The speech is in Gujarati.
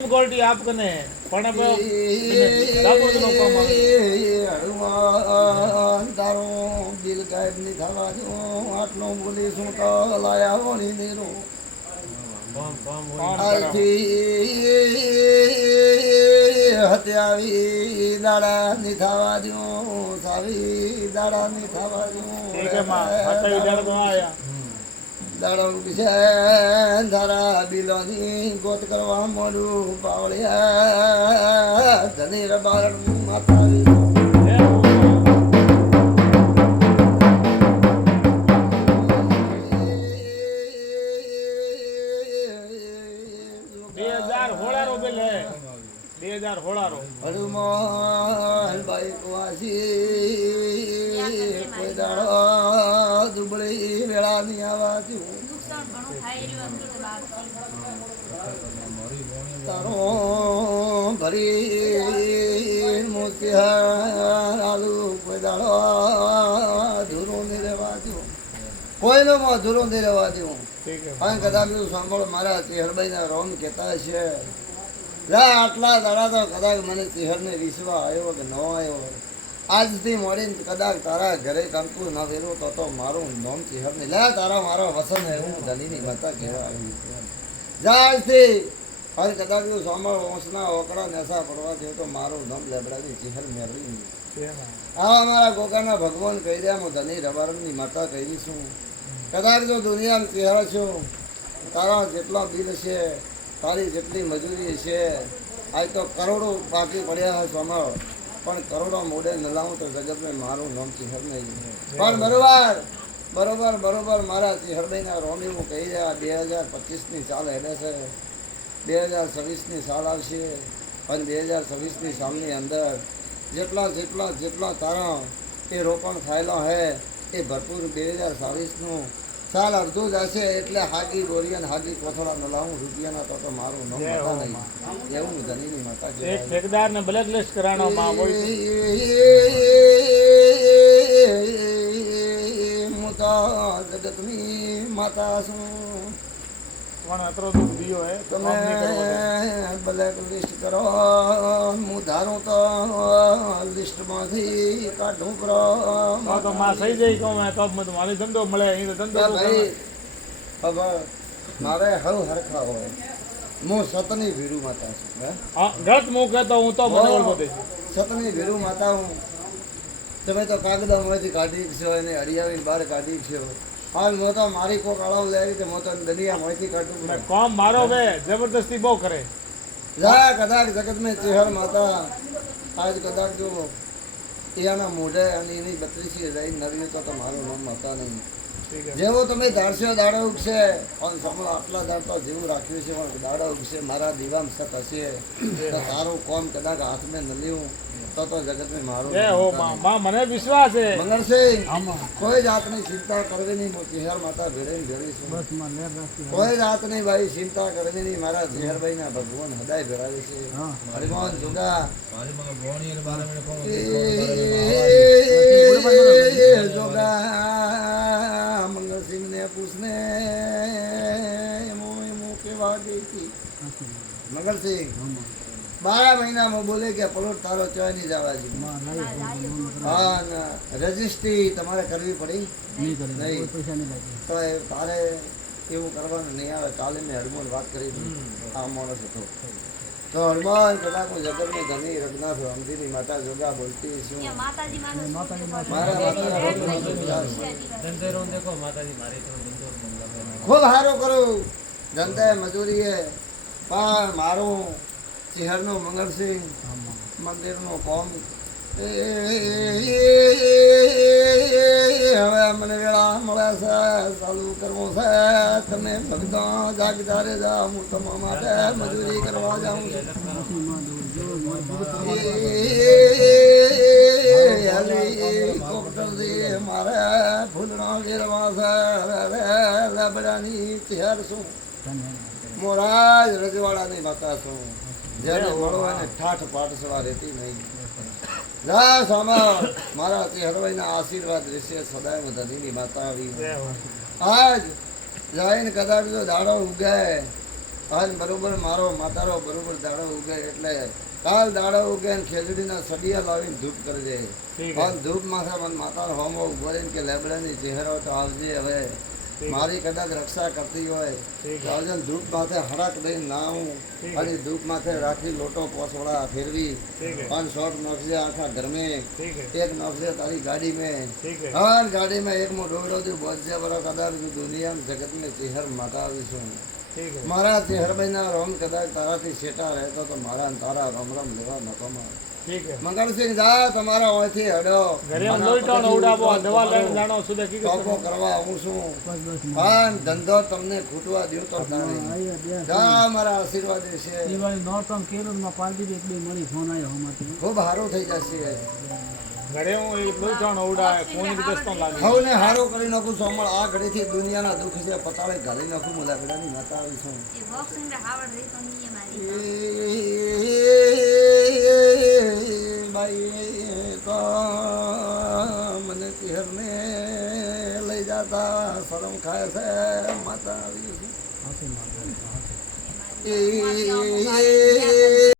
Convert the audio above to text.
ગોલ્ટી આપ કને પણ દાબોદનો પ્રમાણ હનુમાન તારો દિલ ગાયબ ની થવા દો આટલો બોલી શું તો લાયા હોની નીરો હત્યાવી દાડા ની થવા દો સાવી દાડા ની થવા દો દાડા ઉગશે ધારા બિલોની ગોત કરવા મોડું પાવળિયા ધની રબારણ માતાવી હનુમાન બાઈક વાસી કોઈ દાડો દુબળી વેળા ની આવાજ તારો ભરી મોતિહાર આલુ કોઈ દાડો ધૂરો નહીં રહેવા દઉં કોઈનો માં ધૂરો નહીં રહેવા દઉં અને કદાચ સાંભળ મારા ચેહરભાઈ ના રોમ કહેતા છે આટલા દાડા તો કદાચ મને ચેહરને વિશ્વા આવ્યો કે ન આવ્યો આજથી મળીને કદાચ તારા ઘરે કંકુ ના વેરો તો મારું નોમ ચેહર નહીં લે તારા મારા વસન હું ધનીની માતા કહેવા આવી આજથી હવે કદાચ સાંભળ ઓસના ઓકડા નેસા પડવા થયો તો મારું નામ લેબડાવી ચેહર મેળવી આવા મારા ગોકાના ભગવાન કહી રહ્યા હું ધની રબારણની માતા કહી છું કદાચ જો દુનિયામાં ચહેરા છું તારા જેટલા બિલ છે તારી જેટલી મજૂરી છે આજ તો કરોડો બાકી પડ્યા હોય સાંભળ પણ કરોડો મોડે ન લાવું તો જગતને મારું નામ ચહેર નહીં પણ બરોબર મારા ચહેરભાઈના રોમ એવું કહી રહ્યા 2025ની સાલ હેડે છે 2026ની સાલ આવશે અને 2026ની સાલની અંદર જેટલા તારા એ રોપણ થયેલા હે એ ભરપૂર 2027નું સાલ અડધું જશે એટલે હાગી બોરિયન હાગી કોથળા ન લાવું રૂપિયાના તો મારું નામ માતા નહીં એવું ધનીની માતા છે એક ઠેકેદાર ને બ્લેક લિસ્ટ કરાણો માં હું તો જગતની માતા છું પણ અતરો દુખ દિયો હે તમે બ્લેક લિસ્ટ કરો હું ધારું તો લિસ્ટમાંથી કાઢું કરો તો માં સહી જઈ કહું તો મને મારી ધંધો મળે અહીં ધંધો ભાઈ ખબર મારે હવ હરખા હોય હું સતની ભીરુ માતા છું ગત હું કહેતો હું તો મને ઓળખો દે સતની ભીરુ માતા હું તમે તો કાગદા માંથી કાઢી છો અને હરિયાવી બહાર કાઢી છો હાલ હું તો મારી કોક અળાવ લેવી તો હું તો દરિયા માંથી કાઢું કોમ મારો બે જબરદસ્તી બહુ કરે જા કદાચ જગત મેં ચેહર માતા આજ કદાચ જો એના મોઢે અને એની 32 રહી નવી તો મારું નામ માતા નહીં જેવો તમે ધારશો દાડો ઉગશે પણ સમળ આટલા દાડ તો જેવું રાખ્યું છે પણ દાડો ઉગશે મારા દીવામ સત હશે તો તારું કોમ કદાચ હાથમાં ન લ્યું તો જગત મેં મારું મને વિશ્વાસ છે મંગળસિંહ કોઈ જાતની ચિંતા કરવી નહીં હું ચેહર માતા ભેળે ભેળીશું કોઈ જાતની ભાઈ ચિંતા કરવી નહીં મારા ચેહરભાઈ ના ભગવાન હદાય ભેળાવે છે હરિમોહન જોગા જોગા મંગળસિંહ ને પૂછને કેવા ગઈ હતી મંગળસિંહ 12 મહિનામાં બોલે કે પલોટ તારો ચોય નહીં જવા જોઈએ હા ના રજિસ્ટ્રી તમારે કરવી પડી નહીં તો તારે એવું કરવાનું નહીં આવે કાલે મેં હરમોન વાત કરી આ માણસ હતો તો હરમોન કદાચ હું જગતને ધની રઘનાથ રમજીની માતા જોગા બોલતી છું ખૂબ સારું કરું ધંધે મજૂરીએ પણ મારું ચેહરનું મંગળસિંહ મંદિરનું કોમ હવે મને વેળા મળે છે ચાલુ કરવું છે તમે ભક્તો જાગતા રે જાઓ હું તમારા માટે મજૂરી કરવા જાઉં છું હેલિકોપ્ટરથી મારે ફૂલણા વેરવા છે લેબડાની ચેહર છું મોરાજ રજવાડાની માતા છું જેને મળો એને ઠાઠ પાઠ સવા રહેતી નહીં જા સામા મારા ચેહરભાઈના આશીર્વાદ રહેશે સદાય હું ધનીની માતા આવી આજ જઈને કદાચ જો દાડો ઉગાય આજ બરોબર મારો માતારો બરોબર દાડો ઉગે એટલે કાલ દાડો ઉગે ને ખેજડીના સડિયા લાવીને ધૂપ કરજે. ઠીક કાલ ધૂપ માથે મને માતાનો હોમો ઉભો રહીને કે લેબડાની ચહેરો તો આવજે હવે મારી કદાચ રક્ષા કરતી હોય ઠીક તો આવજે ને ધૂપ માથે હડાક દઈને નાવું અને ધૂપ માથે રાખી લોટો પોસવડા ફેરવી ઠીક હે 5 શોટ નોખજે આખા ઘર में ઠીક હે एक नौकरी तारी गाड़ी में ઠીક હે हर गाड़ी में एक मोड़ डोड़ो थी बहुत से बड़ा कदार दुनिया में जगत में चेहर माता आवीશું ઠીક હે મારા ચેહરભાઈના રોમ કદાચ તારાથી સેટા રહેતો તો મારા ને તારા રોમ રોમ લેવા નતો મારે ઠીક હે મંગળસિંહ જા તમારા ઓયથી હડો ઘરે આમ લોહીટાણો ઉડાવો આ દવા લઈને જાણો સુધે કી ટોપો કરવા આવું છું પણ ધંધો તમને ખૂટવા દ્યો તો તારે જા મારા આશીર્વાદ છે ખૂબ સારું થઈ જશે ઘરે હું એ લોહીટાણો ઉડાય કોની દસ્તો લાગે હવને હારો કરી નાખું સોમળ આ ઘડીથી દુનિયાના દુઃખ છે પતાળે ઘાલી નાખું મુલાકડાની માતા આવી છું ભાઈ તો મને તિહરને લઈ જતા શરમ ખાય છે માતા આવી છું